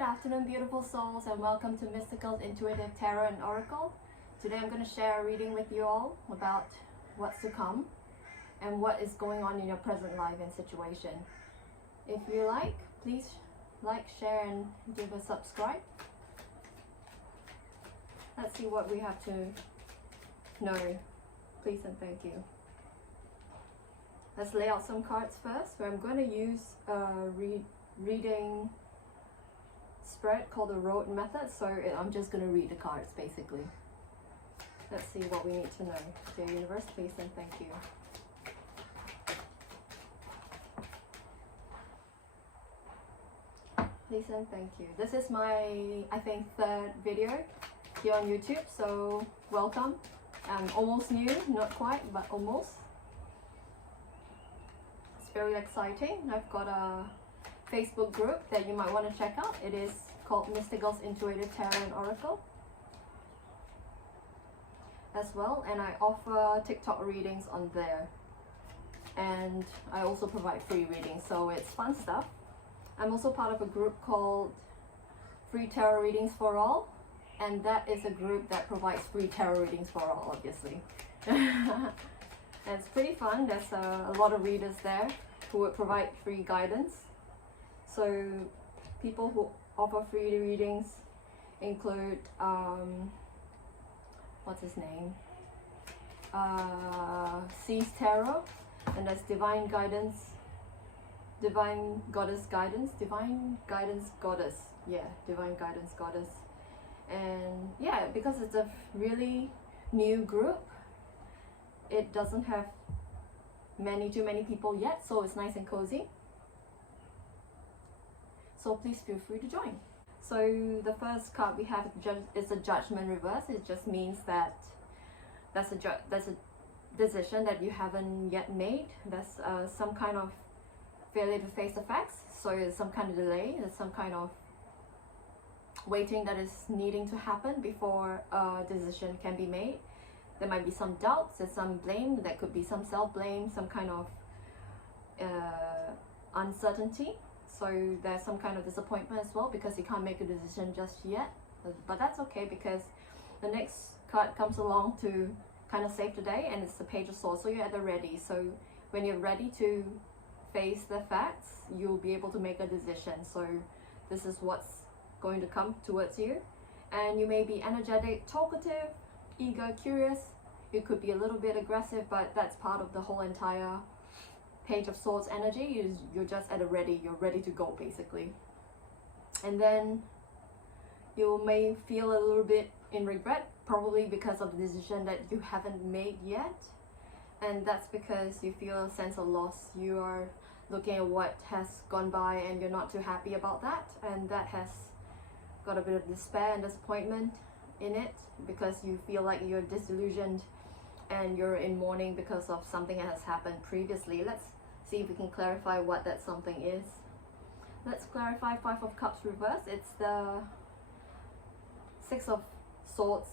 Good afternoon, beautiful souls, and welcome to Mystical's Intuitive Tarot and Oracle. Today I'm going to share a reading with you all about what's to come and what is going on in your present life and situation. If you like, please like, share, and give a subscribe. Let's see what we have to know. Please and thank you. Let's lay out some cards first. So I'm going to use a reading spread called the road method, so I'm just going to read the cards basically. Let's see what we need to know. Dear universe, please and thank you. Please and thank you. This is my, I think, third video here on YouTube, so welcome. I'm almost new, not quite, but almost. It's very exciting. I've got a Facebook group that you might want to check out. It is called Mystigal's Intuitive Tarot and Oracle as well, and I offer TikTok readings on there, and I also provide free readings, so it's fun stuff. I'm also part of a group called Free Tarot Readings for All, and that is a group that provides free tarot readings for all, obviously. And it's pretty fun. There's a lot of readers there who would provide free guidance. So people who offer free readings include, what's his name? Seas Tarot, and that's Divine Guidance, Divine Goddess Guidance, Divine Guidance Goddess. Yeah, Divine Guidance Goddess. And yeah, because it's a really new group, it doesn't have too many people yet, so it's nice and cozy. So please feel free to join. So the first card we have is a Judgment reverse. It just means that that's a decision that you haven't yet made. There's some kind of failure to face the facts. So there's some kind of delay. There's some kind of waiting that is needing to happen before a decision can be made. There might be some doubts. There's some blame. There could be some self-blame. Some kind of uncertainty. So there's some kind of disappointment as well because you can't make a decision just yet. But that's okay, because the next card comes along to kind of save the day, and it's the Page of Swords. So you're at the ready. So when you're ready to face the facts, you'll be able to make a decision. So this is what's going to come towards you. And you may be energetic, talkative, eager, curious. You could be a little bit aggressive, but that's part of the whole entire Page of Swords energy. You're just at a ready, you're ready to go basically. And then you may feel a little bit in regret, probably because of the decision that you haven't made yet, and that's because you feel a sense of loss. You are looking at what has gone by and you're not too happy about that, and that has got a bit of despair and disappointment in it because you feel like you're disillusioned and you're in mourning because of something that has happened previously. Let's see if we can clarify what that something is. Let's clarify Five of Cups reverse. It's the Six of Swords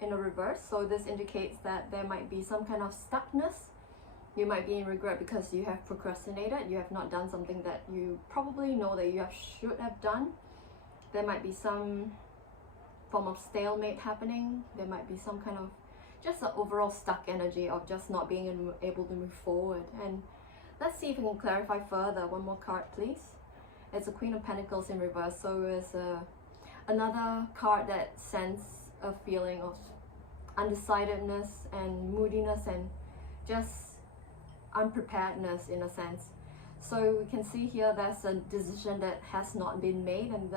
in a reverse. So this indicates that there might be some kind of stuckness. You might be in regret because you have procrastinated. You have not done something that you probably know that you should have done. There might be some form of stalemate happening. There might be some kind of just an overall stuck energy of just not being able to move forward. And let's see if we can clarify further. One more card, please. It's a Queen of Pentacles in reverse. So it's another card that sends a feeling of undecidedness and moodiness and just unpreparedness in a sense. So we can see here there's a decision that has not been made, and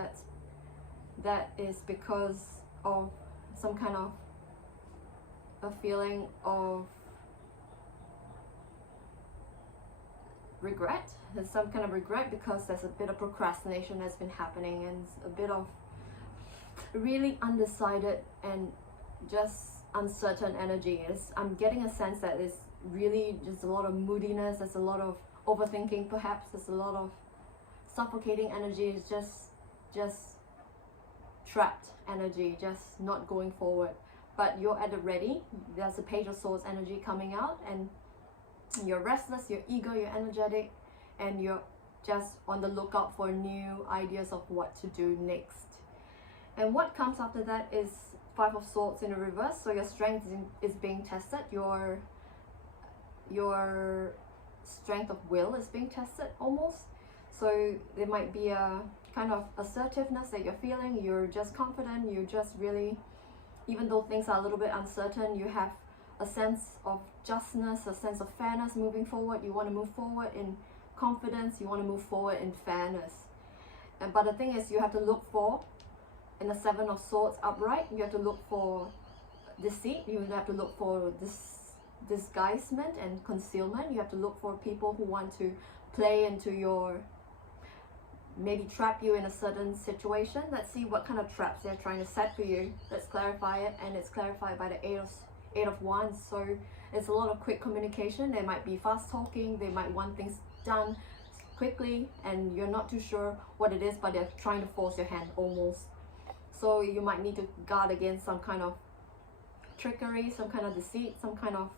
that is because of some kind of a feeling of regret. There's some kind of regret because there's a bit of procrastination that's been happening, and a bit of really undecided and just uncertain energy. I'm getting a sense that it's really just a lot of moodiness. There's a lot of overthinking, perhaps. There's a lot of suffocating energy. It's just trapped energy, just not going forward. But you're at the ready. There's a Page of Swords energy coming out, and you're restless, you're eager, you're energetic, and you're just on the lookout for new ideas of what to do next. And what comes after that is Five of Swords in the reverse. So your strength is being tested. Your strength of will is being tested almost. So there might be a kind of assertiveness that you're feeling. You're just confident. You're just really, even though things are a little bit uncertain, you have a sense of justness, a sense of fairness moving forward. You want to move forward in confidence. You want to move forward in fairness. But the thing is, you have to look for, in the Seven of Swords upright, you have to look for deceit. You have to look for disguisement and concealment. You have to look for people who want to play into your, maybe trap you in a certain situation. Let's see what kind of traps they're trying to set for you. Let's clarify it, and it's clarified by the Eight of Wands. So it's a lot of quick communication. They might be fast talking. They might want things done quickly, and you're not too sure what it is, but they're trying to force your hand almost. So you might need to guard against some kind of trickery, some kind of deceit, some kind of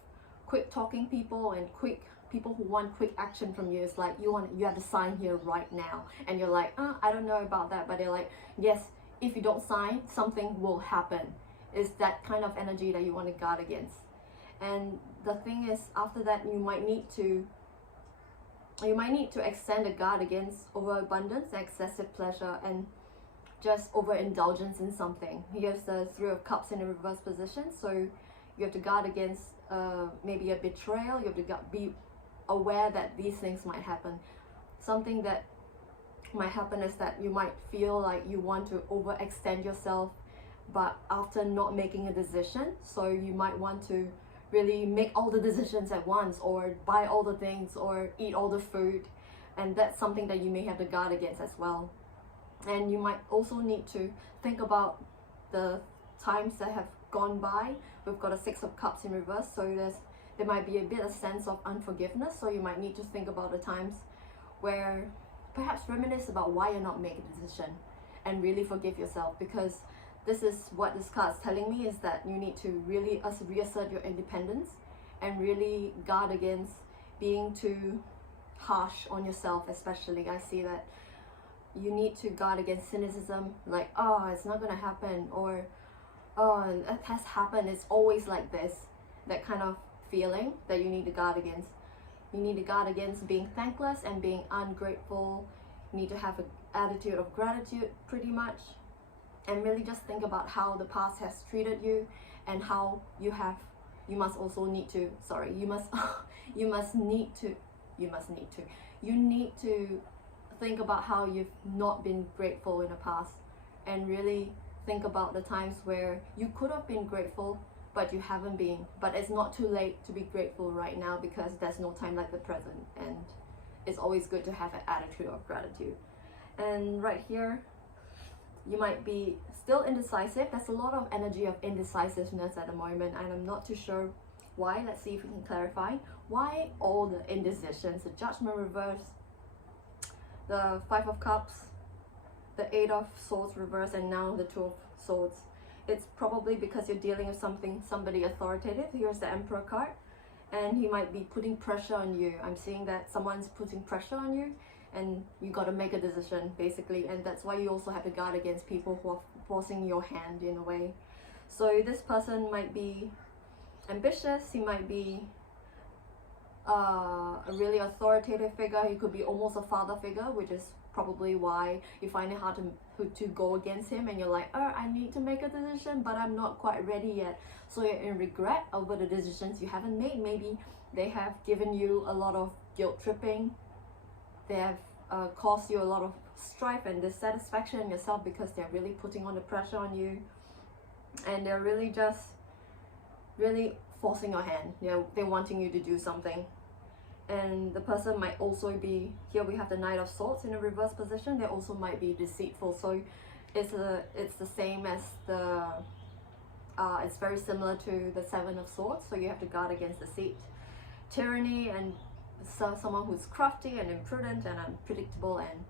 quick talking people, and people who want quick action from you. It's like you have to sign here right now, and you're like, I don't know about that, but they're like, yes, if you don't sign, something will happen. It's that kind of energy that you want to guard against. And the thing is, after that, you might need to extend a guard against overabundance, excessive pleasure, and just overindulgence in something. Here's the Three of Cups in a reverse position. So you have to guard against maybe a betrayal. You have to be aware that these things might happen. Something that might happen is that you might feel like you want to overextend yourself, but after not making a decision. So you might want to really make all the decisions at once, or buy all the things, or eat all the food. And that's something that you may have to guard against as well. And you might also need to think about the times that have gone by. We've got a Six of Cups in reverse, so there might be a bit of sense of unforgiveness. So you might need to think about the times where perhaps reminisce about why you're not making a decision, and really forgive yourself, because this is what this card is telling me, is that you need to really reassert your independence and really guard against being too harsh on yourself. Especially, I see that you need to guard against cynicism, like, oh, it's not gonna happen, or oh, it has happened, it's always like this. That kind of feeling that you need to guard against. You need to guard against being thankless and being ungrateful. You need to have an attitude of gratitude, pretty much, and really just think about how the past has treated you, and how you need to think about how you've not been grateful in the past, and really think about the times where you could have been grateful but you haven't been. But it's not too late to be grateful right now, because there's no time like the present, and it's always good to have an attitude of gratitude. And right here, you might be still indecisive. There's a lot of energy of indecisiveness at the moment, and I'm not too sure why. Let's see if we can clarify why all the indecisions. The Judgment reverse, the Five of Cups, the Eight of Swords reverse, and now the Two of Swords. It's probably because you're dealing with somebody authoritative. Here's the Emperor card, and he might be putting pressure on you. I'm seeing that someone's putting pressure on you, and you got to make a decision, basically. And that's why you also have to guard against people who are forcing your hand in a way. So this person might be ambitious. He might be a really authoritative figure. He could be almost a father figure, which is probably why you find it hard to go against him, and you're like, oh, I need to make a decision, but I'm not quite ready yet. So you're in regret over the decisions you haven't made. Maybe they have given you a lot of guilt tripping. They have caused you a lot of strife and dissatisfaction in yourself, because they're really putting on the pressure on you, and they're really forcing your hand. They're wanting you to do something. And the person might also be, here we have the Knight of Swords in a reverse position. They also might be deceitful. So it's the same as the it's very similar to the Seven of Swords. So you have to guard against deceit, tyranny, and someone who's crafty and imprudent and unpredictable and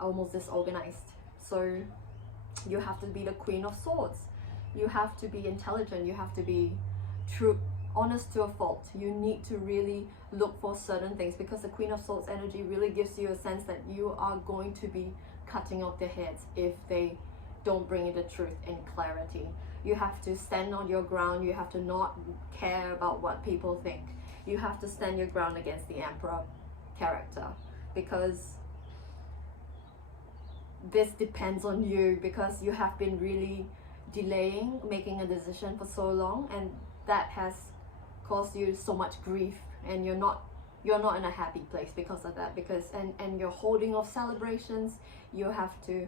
almost disorganized. So you have to be the Queen of Swords. You have to be intelligent. You have to be true, honest to a fault. You need to really look for certain things, because the Queen of Swords energy really gives you a sense that you are going to be cutting off their heads if they don't bring you the truth and clarity. You have to stand on your ground. You have to not care about what people think. You have to stand your ground against the Emperor character, because this depends on you, because you have been really delaying making a decision for so long, and that has caused you so much grief, and you're not in a happy place because of that, because and you're holding off celebrations. You have to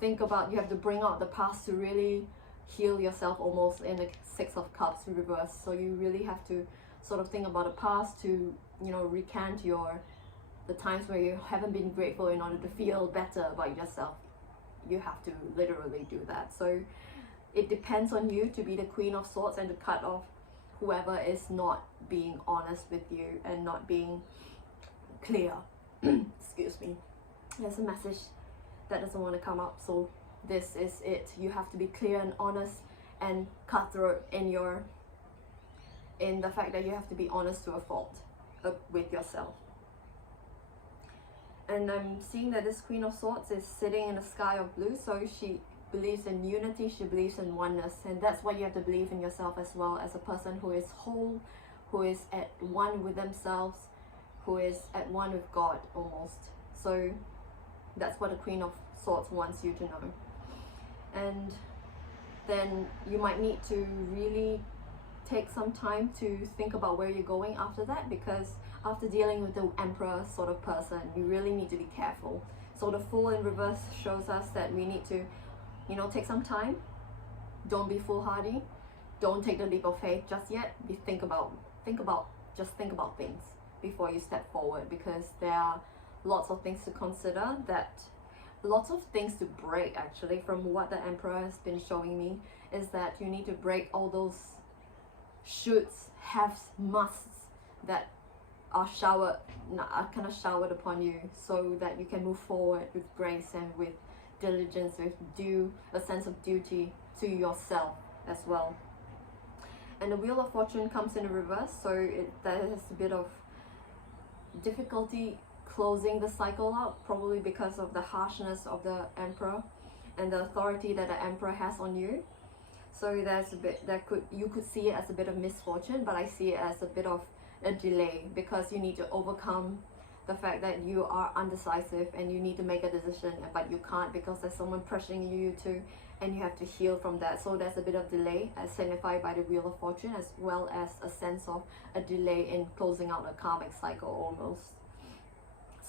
think about, you have to bring out the past to really heal yourself, almost in the Six of Cups reverse. So you really have to sort of think about the past to, you know, recant the times where you haven't been grateful in order to feel better about yourself. You have to literally do that. So it depends on you to be the Queen of Swords and to cut off whoever is not being honest with you and not being clear. Excuse me. There's a message that doesn't want to come up, so this is it. You have to be clear and honest and cutthroat in the fact that you have to be honest to a fault with yourself. And I'm seeing that this Queen of Swords is sitting in a sky of blue, so she believes in unity, she believes in oneness, and that's what you have to believe in yourself as well, as a person who is whole, who is at one with themselves, who is at one with God almost. So that's what the Queen of Swords wants you to know. And then you might need to really take some time to think about where you're going after that, because after dealing with the Emperor sort of person, you really need to be careful. So the Fool in reverse shows us that we need to, you know, take some time. Don't be foolhardy. Don't take the leap of faith just yet. Think about things before you step forward, because there are lots of things to consider, lots of things to break. Actually, from what the Emperor has been showing me, is that you need to break all those shoulds, haves, musts that are kind of showered upon you, so that you can move forward with grace and with diligence, with a sense of duty to yourself as well. And the Wheel of Fortune comes in the reverse, so that has a bit of difficulty closing the cycle out, probably because of the harshness of the Emperor and the authority that the Emperor has on you. So there's a bit you could see it as a bit of misfortune, but I see it as a bit of a delay, because you need to overcome the fact that you are undecisive and you need to make a decision, but you can't because there's someone pressuring you to, and you have to heal from that. So there's a bit of delay, as signified by the Wheel of Fortune, as well as a sense of a delay in closing out a karmic cycle almost.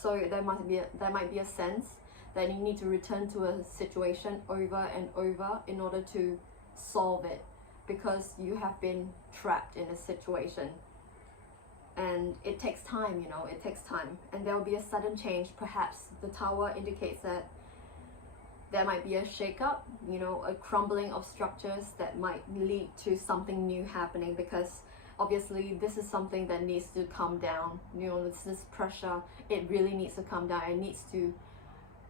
So there might be a sense that you need to return to a situation over and over in order to solve it, because you have been trapped in a situation. And it takes time, you know, it takes time. And there will be a sudden change. Perhaps the Tower indicates that there might be a shake-up, you know, a crumbling of structures that might lead to something new happening, because obviously this is something that needs to come down. You know, this pressure, it really needs to come down. It needs to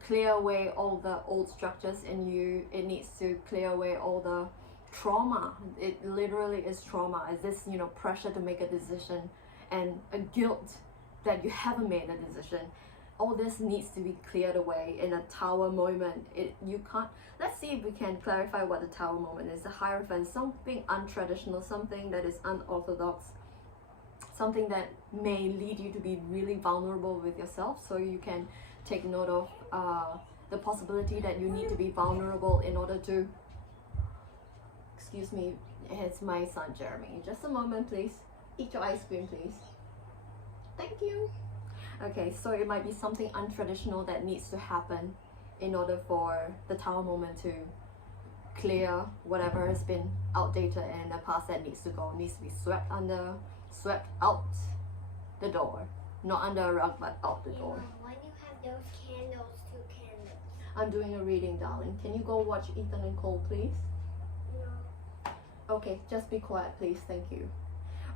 clear away all the old structures in you. It needs to clear away all the trauma. It literally is trauma. Is this, you know, pressure to make a decision, and a guilt that you haven't made a decision. All this needs to be cleared away in a Tower moment. You can't. Let's see if we can clarify what the Tower moment is. The Hierophant, something untraditional, something that is unorthodox, something that may lead you to be really vulnerable with yourself. So you can take note of the possibility that you need to be vulnerable in order to. Excuse me, it's my son Jeremy. Just a moment, please. Eat your ice cream, please. Thank you. Okay, so it might be something untraditional that needs to happen in order for the Tower moment to clear whatever has been outdated in the past that needs to go. It needs to be swept out the door. Not under a rug, but out the door. Why do you have those candles, 2 candles? I'm doing a reading, darling. Can you go watch Ethan and Cole, please? No. Okay, just be quiet, please. Thank you.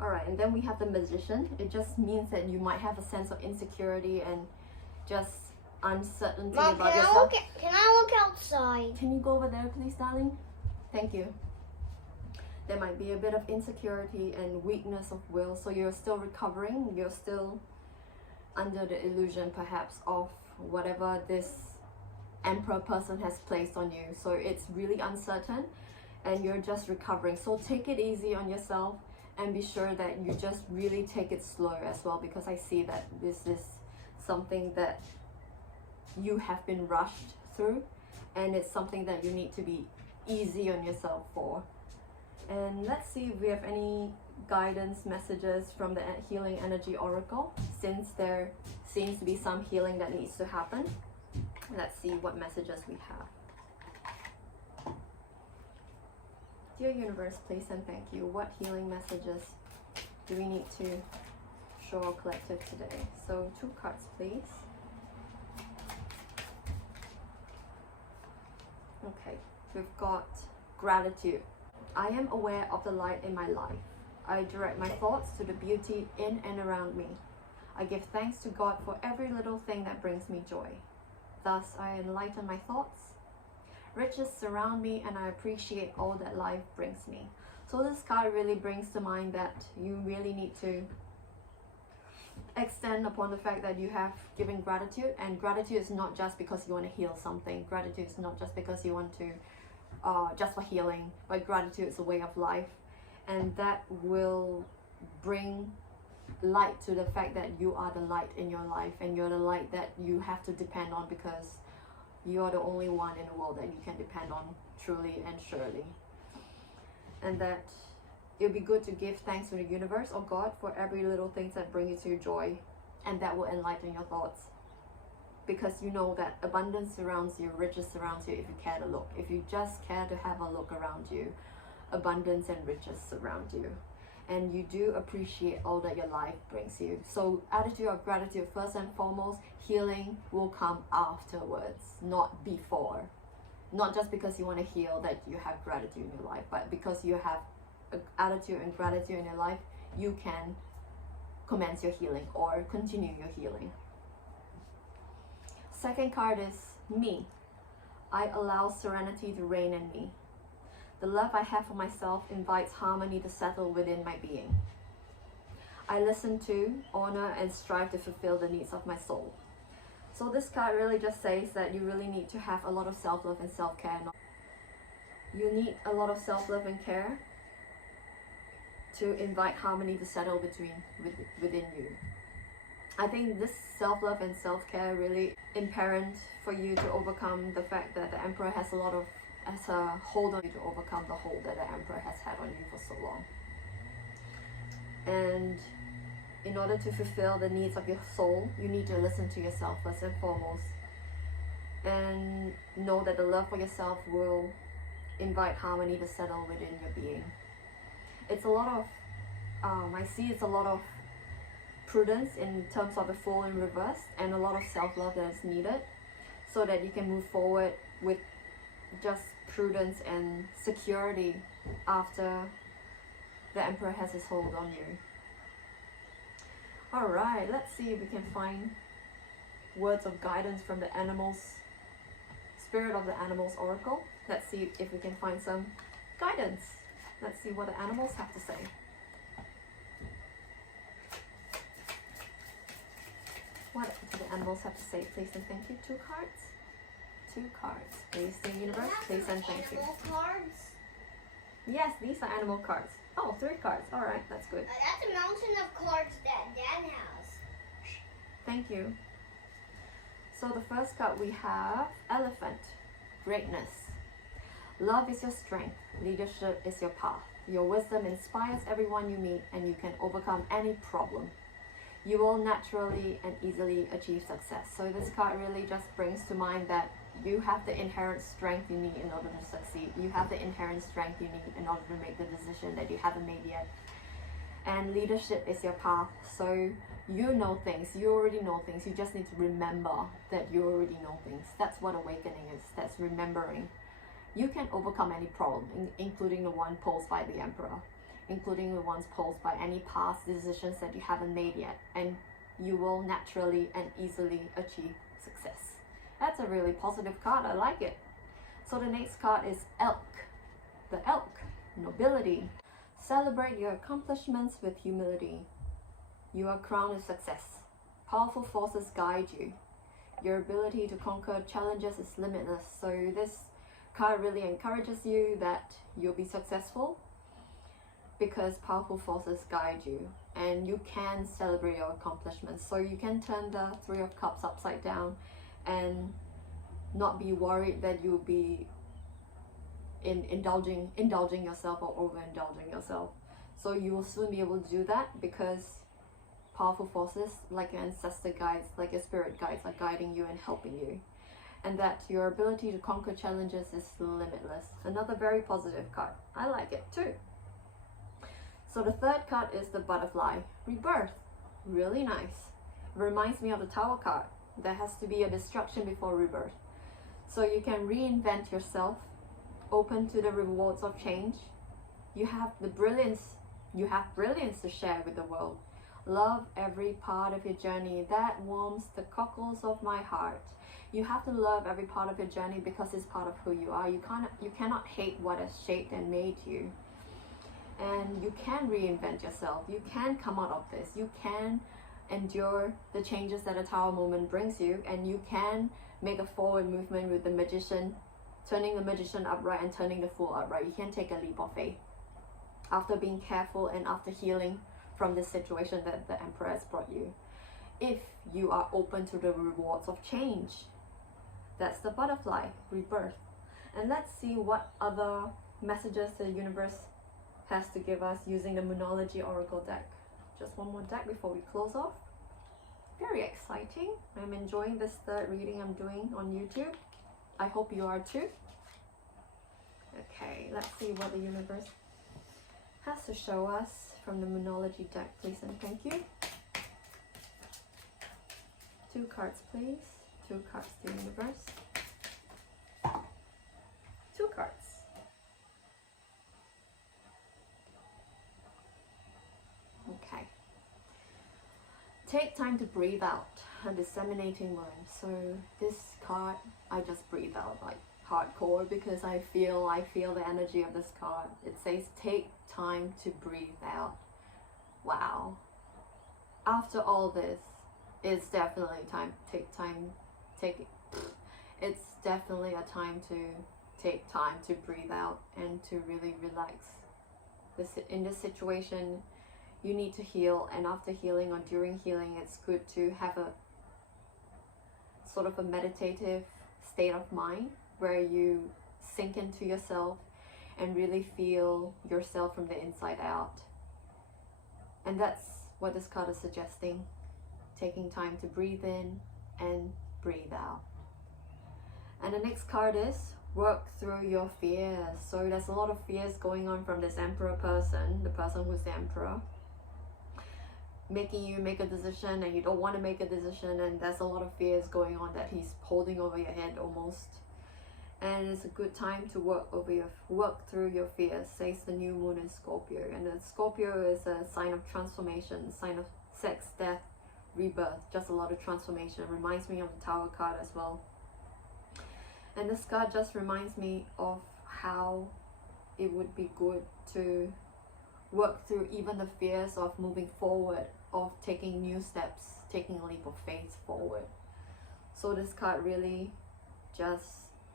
Alright, and then we have the Magician. It just means that you might have a sense of insecurity and just uncertainty Mom, about yourself. Can I look outside? Can you go over there, please, darling? Thank you. There might be a bit of insecurity and weakness of will, so you're still recovering, you're still under the illusion perhaps of whatever this Emperor person has placed on you. So it's really uncertain and you're just recovering. So take it easy on yourself and be sure that you just really take it slow as well, because I see that this is something that you have been rushed through, and it's something that you need to be easy on yourself for. And let's see if we have any guidance messages from the Healing Energy Oracle, since there seems to be some healing that needs to happen. Let's see what messages we have. Dear Universe, please and thank you. What healing messages do we need to show our collective today? So 2 cards, please. Okay, we've got gratitude. I am aware of the light in my life. I direct my thoughts to the beauty in and around me. I give thanks to God for every little thing that brings me joy. Thus, I enlighten my thoughts. Riches surround me and I appreciate all that life brings me. So this card really brings to mind that you really need to extend upon the fact that you have given gratitude, and gratitude is not just because you want to heal something. Gratitude is not just because you want to just for healing, but gratitude is a way of life, and that will bring light to the fact that you are the light in your life, and you're the light that you have to depend on, because you are the only one in the world that you can depend on truly and surely. And that it would be good to give thanks to the universe or God for every little things that bring you to joy, and that will enlighten your thoughts, because you know that abundance surrounds you, riches surrounds you if you care to look. If you just care to have a look around you, abundance and riches surround you, and you do appreciate all that your life brings you. So attitude of gratitude first and foremost. Healing will come afterwards, not before. Not just because you want to heal that you have gratitude in your life, but because you have attitude and gratitude in your life, you can commence your healing or continue your healing. Second card is me. I allow serenity to reign in me. The love I have for myself invites harmony to settle within my being. I listen to, honor, and strive to fulfill the needs of my soul. So this card really just says that you really need to have a lot of self-love and self-care. You need a lot of self-love and care to invite harmony to settle within you. I think this self-love and self-care really imperative for you to overcome the fact that the Emperor has a hold on you, to overcome the hold that the Emperor has had on you for so long. And in order to fulfill the needs of your soul, you need to listen to yourself first and foremost, and know that the love for yourself will invite harmony to settle within your being. It's a lot of I see it's a lot of prudence in terms of the Fool in reverse, and a lot of self-love that is needed so that you can move forward with just prudence and security after the Emperor has his hold on you. Alright, let's see if we can find words of guidance from the animals, Spirit of the Animals Oracle. Let's see if we can find some guidance. Let's see what the animals have to say. What do the animals have to say? Please and thank you. 2 cards. 2 cards. Please, the universe. Please and thank you. Animal cards? Yes, these are animal cards. Oh, 3 cards. Alright, that's good. That's a mountain of cards that Dad has. Thank you. So the first card we have Elephant. Greatness. Love is your strength. Leadership is your path. Your wisdom inspires everyone you meet, and you can overcome any problem. You will naturally and easily achieve success. So this card really just brings to mind that you have the inherent strength you need in order to succeed. You have the inherent strength you need in order to make the decision that you haven't made yet. And leadership is your path. So you know things. You already know things. You just need to remember that you already know things. That's what awakening is. That's remembering. You can overcome any problem, including the one posed by the Emperor, including the ones posed by any past decisions that you haven't made yet, and you will naturally and easily achieve success. That's a really positive card. I like it. So the next card is Elk. The Elk. Nobility. Celebrate your accomplishments with humility. You are crowned with success. Powerful forces guide you. Your ability to conquer challenges is limitless. So this card really encourages you that you'll be successful because powerful forces guide you, and you can celebrate your accomplishments. So you can turn the Three of Cups upside down and not be worried that you'll be indulging yourself or overindulging yourself. So you will soon be able to do that because powerful forces like your ancestor guides, like your spirit guides, are guiding you and helping you, and that your ability to conquer challenges is limitless. Another very positive card. I like it too. So the third card is the Butterfly, Rebirth. Really nice. It reminds me of the Tower card. There has to be a destruction before rebirth. So you can reinvent yourself, open to the rewards of change. You have brilliance to share with the world. Love every part of your journey. That warms the cockles of my heart. You have to love every part of your journey because it's part of who you are. You cannot hate what has shaped and made you. And you can reinvent yourself. You can come out of this. You can endure the changes that a Tower moment brings you, and you can make a forward movement with the Magician, turning the Magician upright and turning the Fool upright. You can take a leap of faith after being careful and after healing from this situation that the Emperor has brought you. If you are open to the rewards of change, that's the Butterfly, Rebirth. And let's see what other messages the universe has to give us using the Moonology Oracle deck. Just one more deck before we close off. Very exciting. I'm enjoying this third reading I'm doing on YouTube. I hope you are too. Okay, let's see what the universe has to show us from the Moonology deck, please and thank you. 2 cards, please. 2 cards to the universe. 2 cards. Okay. Take time to breathe out. A disseminating worm. So this card, I just breathe out like hardcore because I feel the energy of this card. It says take time to breathe out. Wow. After all this, it's definitely it's definitely a time to take time to breathe out and to really relax. In this situation, you need to heal, and after healing or during healing, it's good to have a sort of a meditative state of mind where you sink into yourself and really feel yourself from the inside out. And that's what this card is suggesting. Taking time to breathe in and breathe out. And the next card is work through your fears. So there's a lot of fears going on from this Emperor person, the person who's the Emperor, making you make a decision and you don't want to make a decision, and there's a lot of fears going on that he's holding over your head almost. And it's a good time to work through your fears, says the new moon in Scorpio. And the Scorpio is a sign of transformation, a sign of sex, death, rebirth, just a lot of transformation. Reminds me of the Tower card as well. And this card just reminds me of how it would be good to work through even the fears of moving forward, of taking new steps, taking a leap of faith forward. So this card really just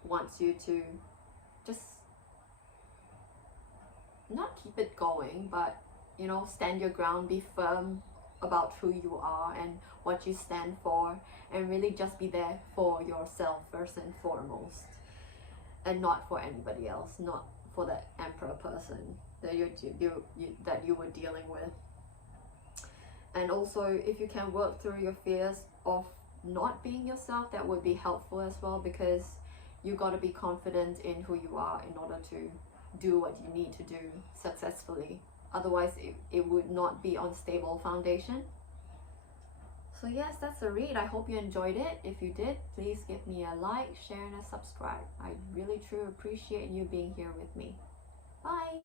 wants you to just not keep it going, but stand your ground, be firm about who you are and what you stand for, and really just be there for yourself first and foremost, and not for anybody else, not for that Emperor person that you were dealing with. And also, if you can work through your fears of not being yourself, that would be helpful as well, because you got to be confident in who you are in order to do what you need to do successfully. Otherwise it would not be on stable foundation. So yes, that's the read. I hope you enjoyed it. If you did, please give me a like, share, and a subscribe. I really truly appreciate you being here with me. Bye.